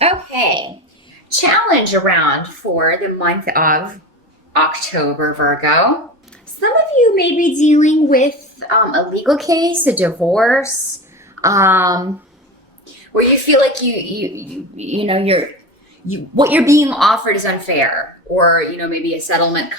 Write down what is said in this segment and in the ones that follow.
Okay. Challenge around for the month of October, Virgo. Some of you may be dealing with a legal case, a divorce, um, where you feel like what you're being offered is unfair, or maybe a settlement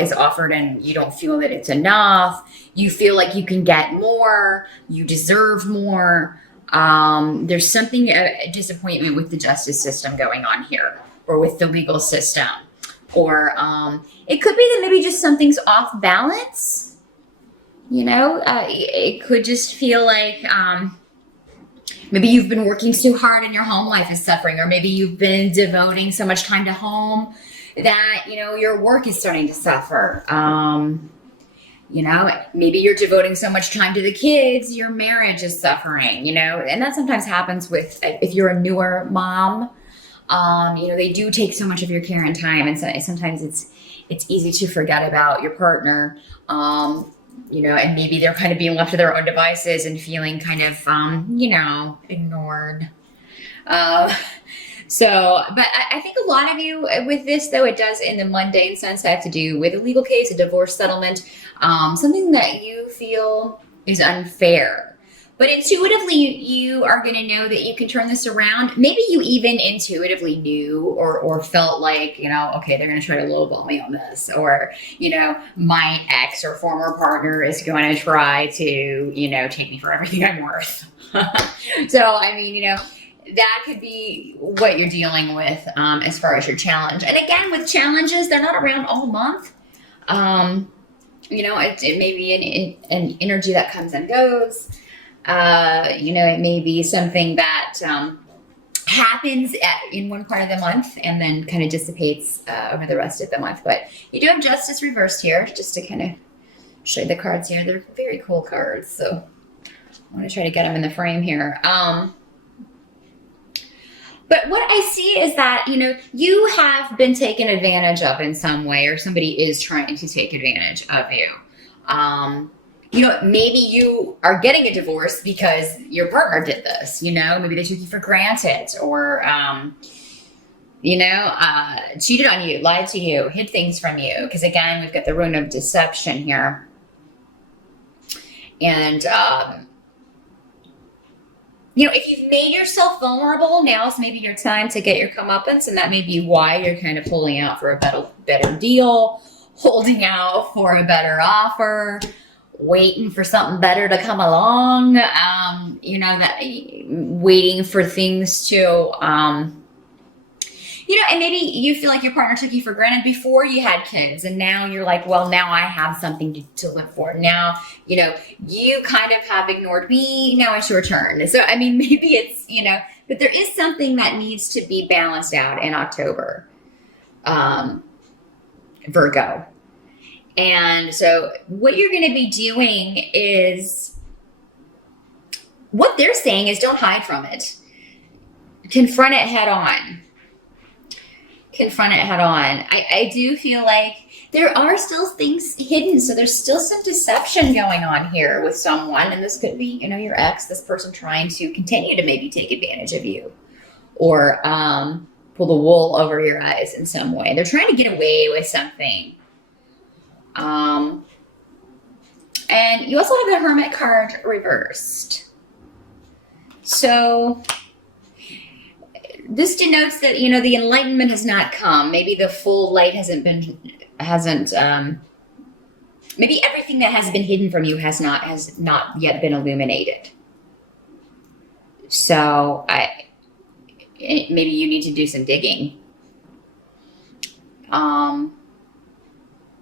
is offered and you don't feel that it's enough. You feel like you can get more, you deserve more. There's something disappointment with the justice system going on here, or with the legal system, or it could be that maybe just something's off balance. It could just feel like maybe you've been working so hard and your home life is suffering, or maybe you've been devoting so much time to home that, your work is starting to suffer. Maybe you're devoting so much time to the kids, your marriage is suffering, and that sometimes happens if you're a newer mom. They do take so much of your care and time, and so sometimes it's easy to forget about your partner. And maybe they're kind of being left to their own devices and feeling kind of, ignored. But I think a lot of you with this, though, it does in the mundane sense have to do with a legal case, a divorce settlement, something that you feel is unfair. But intuitively, you are going to know that you can turn this around. Maybe you even intuitively knew or felt like, okay, they're going to try to lowball me on this. Or, my ex or former partner is going to try to, take me for everything I'm worth. So, that could be what you're dealing with as far as your challenge. And again, with challenges, they're not around all month. It may be an energy that comes and goes. It may be something that happens in one part of the month and then kind of dissipates over the rest of the month. But you do have Justice reversed here, just to kind of show you the cards here. They're very cool cards, so I want to try to get them in the frame here. But what I see is that, you have been taken advantage of in some way, or somebody is trying to take advantage of you. Maybe you are getting a divorce because your partner did this, maybe they took you for granted, or, cheated on you, lied to you, hid things from you. Because again, we've got the rune of deception here. And, if you've made yourself vulnerable, now's maybe your time to get your comeuppance, and that may be why you're kind of pulling out for a better deal, holding out for a better offer, waiting for something better to come along, that waiting for things to, and maybe you feel like your partner took you for granted before you had kids, and now you're like, well, now I have something to live for. Now, you kind of have ignored me. Now it's your turn. So, maybe it's, but there is something that needs to be balanced out in October, Virgo. And so what you're going to be doing is, what they're saying is, don't hide from it. Confront it head on. Confront it head on. I do feel like there are still things hidden. So there's still some deception going on here with someone. And this could be, your ex, this person trying to continue to maybe take advantage of you, or pull the wool over your eyes in some way. They're trying to get away with something. And you also have the Hermit card reversed. So this denotes that, the enlightenment has not come. Maybe the full light maybe everything that has been hidden from you has not yet been illuminated. So maybe you need to do some digging.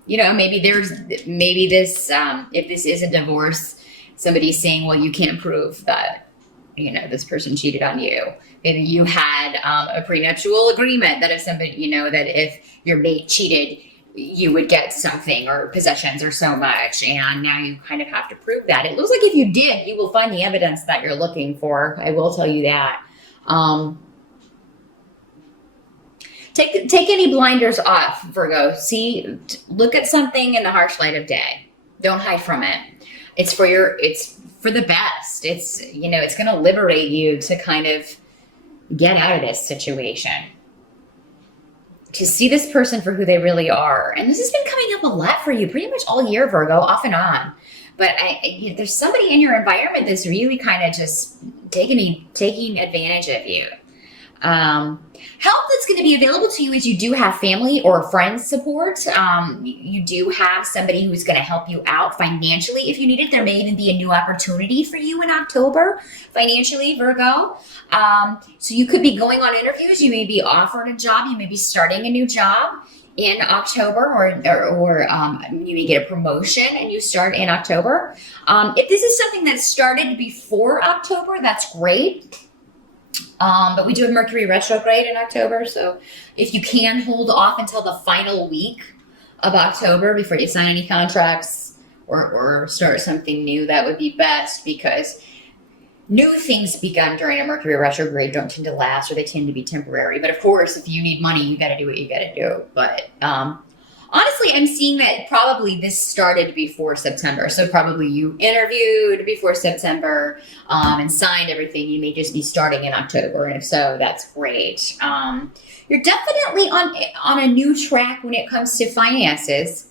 Maybe this, if this is a divorce, somebody's saying, well, you can't prove that, this person cheated on you. Maybe you had a prenuptial agreement that if somebody, that if your mate cheated, you would get something, or possessions, or so much. And now you kind of have to prove that. It looks like if you did, you will find the evidence that you're looking for. I will tell you that. Take any blinders off, Virgo. Look at something in the harsh light of day. Don't hide from it. It's for the best. It's, it's going to liberate you to kind of get out of this situation, to see this person for who they really are. And this has been coming up a lot for you pretty much all year, Virgo, off and on. But there's somebody in your environment that's really kind of just taking advantage of you. Help that's going to be available to you is you do have family or friends support. You do have somebody who's going to help you out financially if you need it. There may even be a new opportunity for you in October financially, Virgo. So you could be going on interviews. You may be offered a job. You may be starting a new job in October, or you may get a promotion and you start in October. If this is something that started before October, that's great. But we do have Mercury retrograde in October, so if you can hold off until the final week of October before you sign any contracts or start something new, that would be best, because new things begun during a Mercury retrograde don't tend to last, or they tend to be temporary. But of course, if you need money, you got to do what you got to do. But honestly, I'm seeing that probably this started before September. So probably you interviewed before September and signed everything. You may just be starting in October. And if so, that's great. You're definitely on a new track when it comes to finances,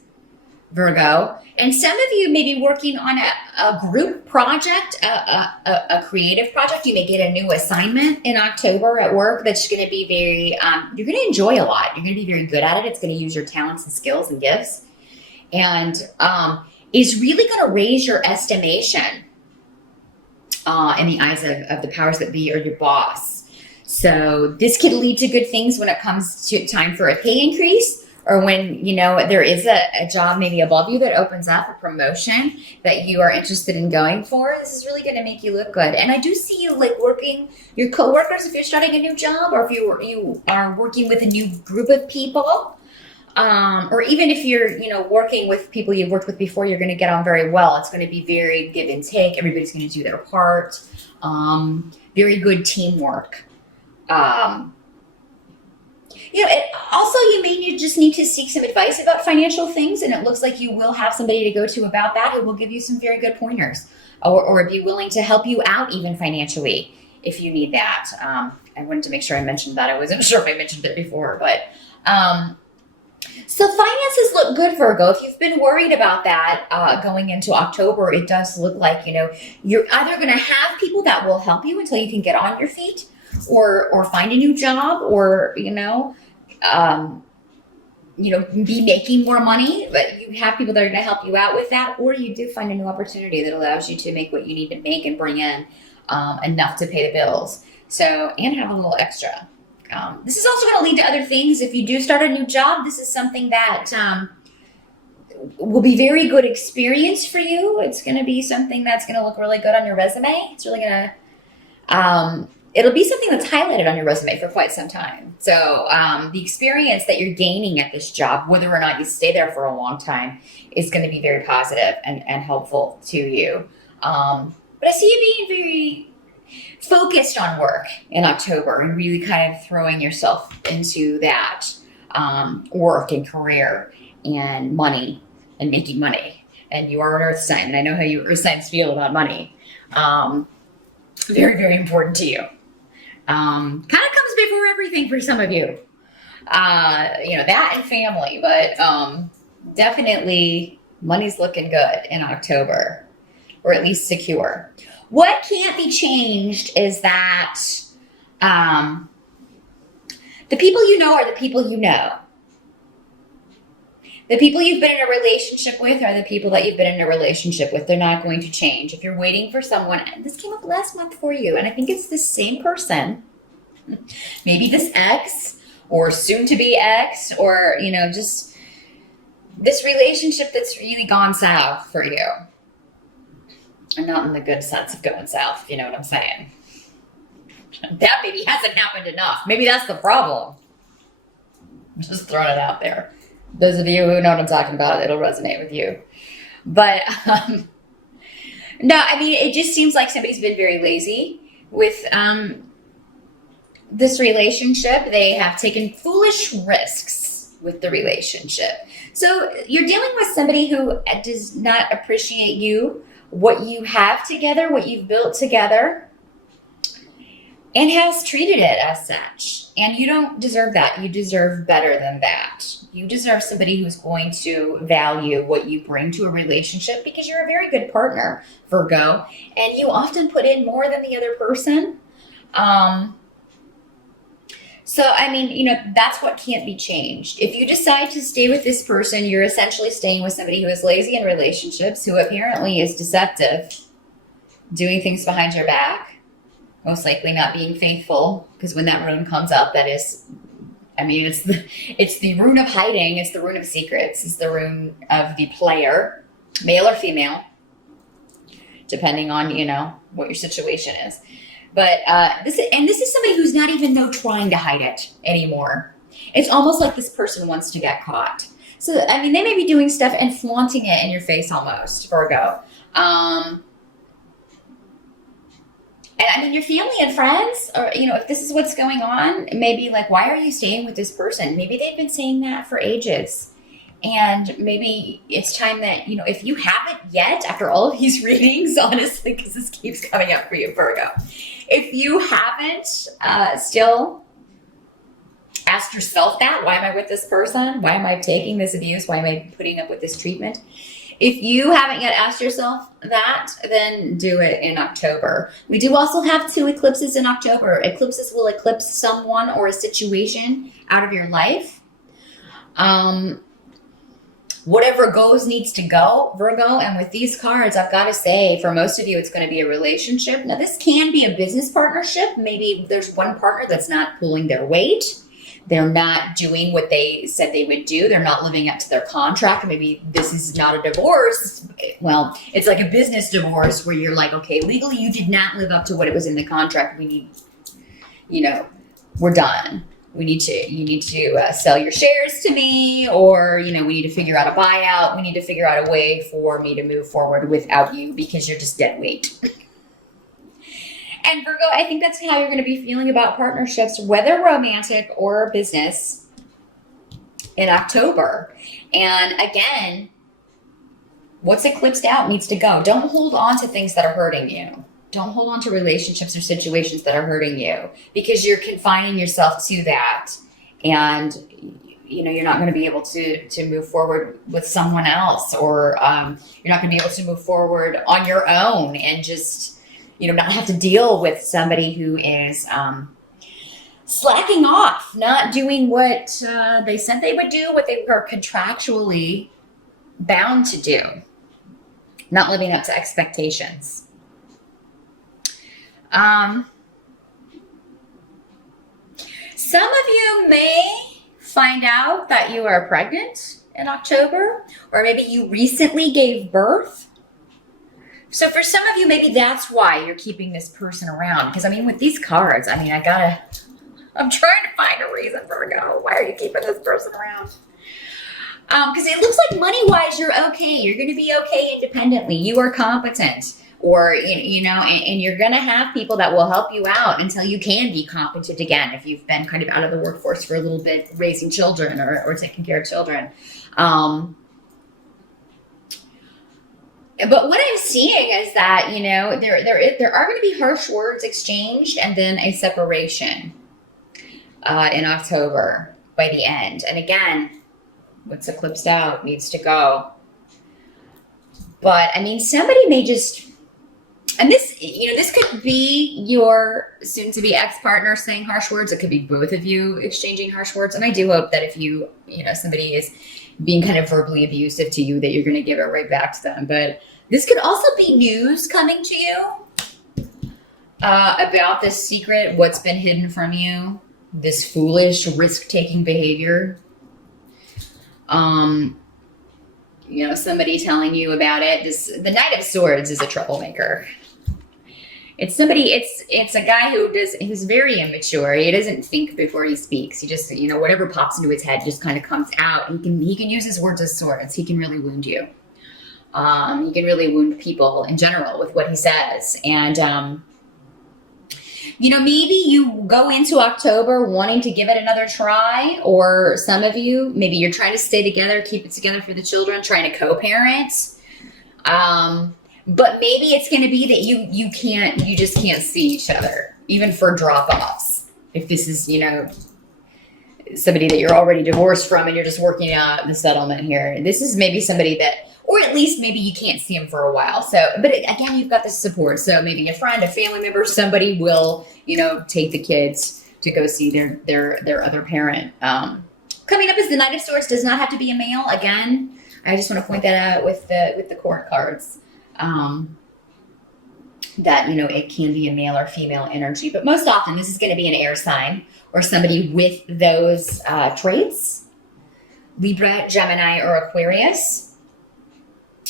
Virgo. And some of you may be working on a group project, a creative project. You may get a new assignment in October at work that's going to be very, you're going to enjoy a lot. You're going to be very good at it. It's going to use your talents and skills and gifts. And is really going to raise your estimation in the eyes of the powers that be or your boss. So this could lead to good things when it comes to time for a pay increase, or when, there is a job maybe above you that opens up, a promotion that you are interested in going for. This is really going to make you look good. And I do see you like working your coworkers if you're starting a new job, or if you are working with a new group of people, or even if you're, working with people you've worked with before, you're going to get on very well. It's going to be very give and take. Everybody's going to do their part. Very good teamwork. Also, you may just need to seek some advice about financial things, and it looks like you will have somebody to go to about that who will give you some very good pointers, or be willing to help you out even financially if you need that. I wanted to make sure I mentioned that. I wasn't sure if I mentioned it before, but so finances look good, Virgo. If you've been worried about that going into October, it does look like, you're either going to have people that will help you until you can get on your feet, or find a new job, or, be making more money, but you have people that are going to help you out with that, or you do find a new opportunity that allows you to make what you need to make and bring in enough to pay the bills. So, and have a little extra. This is also going to lead to other things. If you do start a new job, this is something that will be very good experience for you. It's going to be something that's going to look really good on your resume. It's really going to, it'll be something that's highlighted on your resume for quite some time. So the experience that you're gaining at this job, whether or not you stay there for a long time, is going to be very positive and helpful to you. But I see you being very focused on work in October and really kind of throwing yourself into that work and career and money and making money. And you are an earth sign, and I know how you earth signs feel about money. Very, very important to you. Kind of comes before everything for some of you. That and family, but definitely money's looking good in October, or at least secure. What can't be changed is that the people you know are the people you know. The people you've been in a relationship with are the people that you've been in a relationship with. They're not going to change. If you're waiting for someone, and this came up last month for you, and I think it's the same person, maybe this ex or soon to be ex, or, just this relationship that's really gone south for you. And not in the good sense of going south, if you know what I'm saying. That maybe hasn't happened enough. Maybe that's the problem. I'm just throwing it out there. Those of you who know what I'm talking about, it'll resonate with you. But no, I mean, it just seems like somebody's been very lazy with this relationship. They have taken foolish risks with the relationship. So you're dealing with somebody who does not appreciate you, what you have together, what you've built together. and has treated it as such. And you don't deserve that. You deserve better than that. You deserve somebody who's going to value what you bring to a relationship, because you're a very good partner, Virgo, and you often put in more than the other person. So, I mean, that's what can't be changed. If you decide to stay with this person, you're essentially staying with somebody who is lazy in relationships, who apparently is deceptive, doing things behind your back, most likely not being faithful, because when that rune comes up, that is, I mean, it's the rune of hiding. It's the rune of secrets. It's the rune of the player, male or female, depending on, what your situation is. But this is somebody who's not even trying to hide it anymore. It's almost like this person wants to get caught. So, I mean, they may be doing stuff and flaunting it in your face almost, Virgo. And I mean, your family and friends, or, if this is what's going on, maybe like, why are you staying with this person? Maybe they've been saying that for ages. And maybe it's time that, if you haven't yet, after all of these readings, honestly, because this keeps coming up for you, Virgo, if you haven't still asked yourself that, why am I with this person? Why am I taking this abuse? Why am I putting up with this treatment? If you haven't yet asked yourself that, then do it in October. We do also have 2 eclipses in October. Eclipses will eclipse someone or a situation out of your life. Whatever goes needs to go, Virgo. And with these cards, I've got to say, for most of you, it's going to be a relationship. Now, this can be a business partnership. Maybe there's one partner that's not pulling their weight. They're not doing what they said they would do. They're not living up to their contract. Maybe this is not a divorce. Well, it's like a business divorce where you're like, okay, legally you did not live up to what it was in the contract. We need, we're done. You need to sell your shares to me, or, we need to figure out a buyout. We need to figure out a way for me to move forward without you, because you're just dead weight. And Virgo, I think that's how you're going to be feeling about partnerships, whether romantic or business, in October. And again, what's eclipsed out needs to go. Don't hold on to things that are hurting you. Don't hold on to relationships or situations that are hurting you, because you're confining yourself to that. And, you're not going to be able to move forward with someone else, or you're not going to be able to move forward on your own and just, not have to deal with somebody who is slacking off, not doing what they said they would do, what they were contractually bound to do, not living up to expectations. Some of you may find out that you are pregnant in October, or maybe you recently gave birth. So for some of you, maybe that's why you're keeping this person around. Because, with these cards, I'm trying to find a reason, Virgo. Why are you keeping this person around? Because it looks like money-wise, you're okay. You're going to be okay independently. You are competent. Or, and you're going to have people that will help you out until you can be competent again, if you've been kind of out of the workforce for a little bit, raising children or taking care of children. But what I'm seeing is that, there are going to be harsh words exchanged, and then a separation in October by the end. And again, what's eclipsed out needs to go. But, somebody may just... And this, this could be your soon-to-be ex-partner saying harsh words. It could be both of you exchanging harsh words. And I do hope that if somebody is being kind of verbally abusive to you, that you're going to give it right back to them. But this could also be news coming to you about this secret, what's been hidden from you, this foolish risk-taking behavior. Somebody telling you about it. The Knight of Swords is a troublemaker. It's somebody, it's a guy who's very immature. He doesn't think before he speaks. He just, whatever pops into his head just kind of comes out. He can use his words as swords. He can really wound you. He can really wound people in general with what he says. And, maybe you go into October wanting to give it another try, or some of you, maybe you're trying to stay together, keep it together for the children, trying to co-parent. But maybe it's going to be that you just can't see each other. even for drop-offs. If this is, somebody that you're already divorced from and you're just working out the settlement here, this is maybe somebody that, or at least maybe you can't see them for a while. So, but again, you've got the support. So maybe a friend, a family member, somebody will, take the kids to go see their other parent. Coming up is the Knight of Swords. Does not have to be a male. Again, I just want to point that out with the court cards. That, it can be a male or female energy, but most often this is going to be an air sign or somebody with those traits. Libra, Gemini, or Aquarius.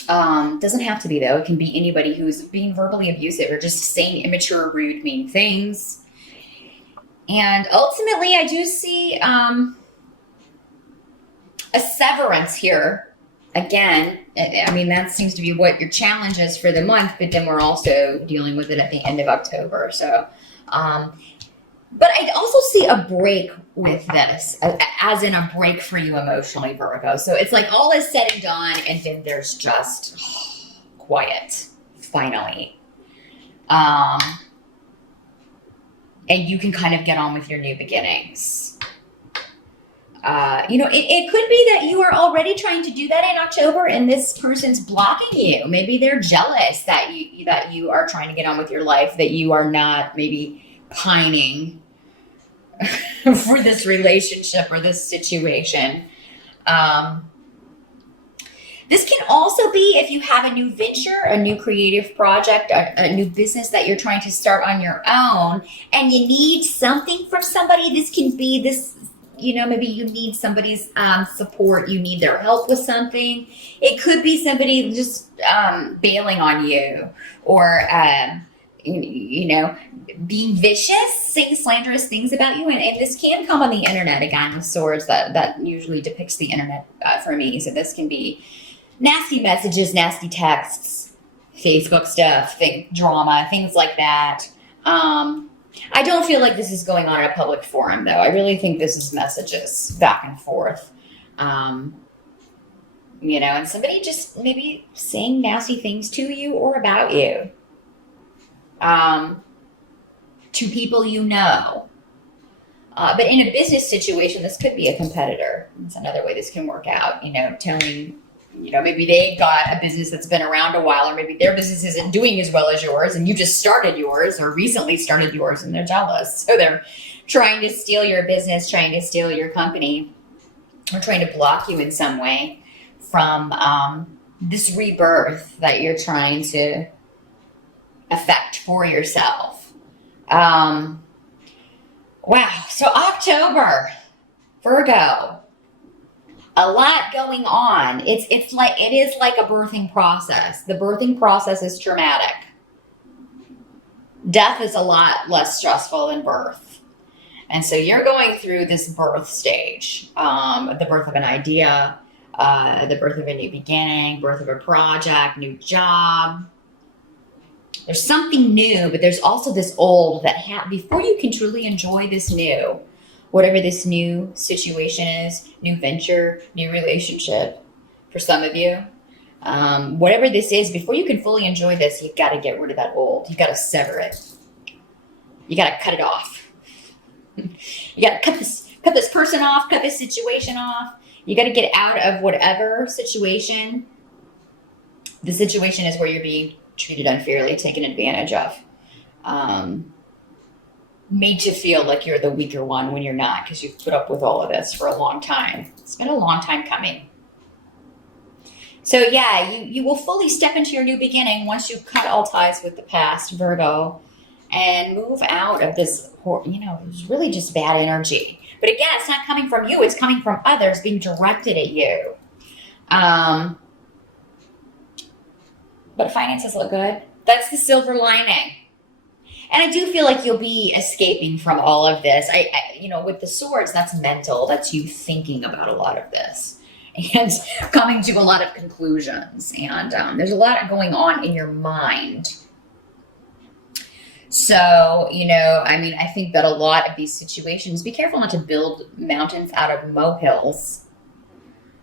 Doesn't have to be, though. It can be anybody who's being verbally abusive or just saying immature, rude, mean things. And ultimately, I do see a severance here. Again, I mean, that seems to be what your challenge is for the month, but then we're also dealing with it at the end of October. So, but I also see a break with this, as in a break for you emotionally, Virgo. So it's like all is said and done, and then there's just quiet, finally. And you can kind of get on with your new beginnings. It could be that you are already trying to do that in October and this person's blocking you. Maybe they're jealous that you are trying to get on with your life, that you are not maybe pining for this relationship or this situation. This can also be if you have a new venture, a new creative project, a new business that you're trying to start on your own, and you need something from somebody. This can be this, maybe you need somebody's support. You need their help with something. It could be somebody just bailing on you or, being vicious, saying slanderous things about you. And this can come on the internet, again, with swords. That usually depicts the internet for me. So this can be nasty messages, nasty texts, Facebook stuff, drama, things like that. I don't feel like this is going on in a public forum, though. I really think this is messages back and forth. And somebody just maybe saying nasty things to you or about you. To people you know. But in a business situation, this could be a competitor. That's another way this can work out, telling, maybe they got a business that's been around a while, or maybe their business isn't doing as well as yours, and you just started yours or recently started yours, and they're jealous. So they're trying to steal your business, trying to steal your company, or trying to block you in some way from this rebirth that you're trying to effect for yourself. Wow. So October, Virgo. A lot going on. It is like a birthing process. The birthing process is traumatic. Death is a lot less stressful than birth. And so you're going through this birth stage, the birth of an idea, the birth of a new beginning, birth of a project, new job. There's something new, but there's also this old that before you can truly enjoy this new, whatever this new situation is, new venture, new relationship, for some of you, whatever this is, before you can fully enjoy this, you've got to get rid of that old. You've got to sever it. You got to cut it off. You got to cut this person off, cut this situation off. You got to get out of whatever situation. The situation is where you're being treated unfairly, taken advantage of. Made to feel like you're the weaker one when you're not, because you've put up with all of this for a long time. It's been a long time coming. So yeah, you will fully step into your new beginning once you cut all ties with the past, Virgo, and move out of this, it's really just bad energy. But again, it's not coming from you. It's coming from others being directed at you. But finances look good. That's the silver lining. And I do feel like you'll be escaping from all of this. I with the swords, that's mental. That's you thinking about a lot of this and coming to a lot of conclusions. And there's a lot going on in your mind. So, I think that a lot of these situations, be careful not to build mountains out of molehills.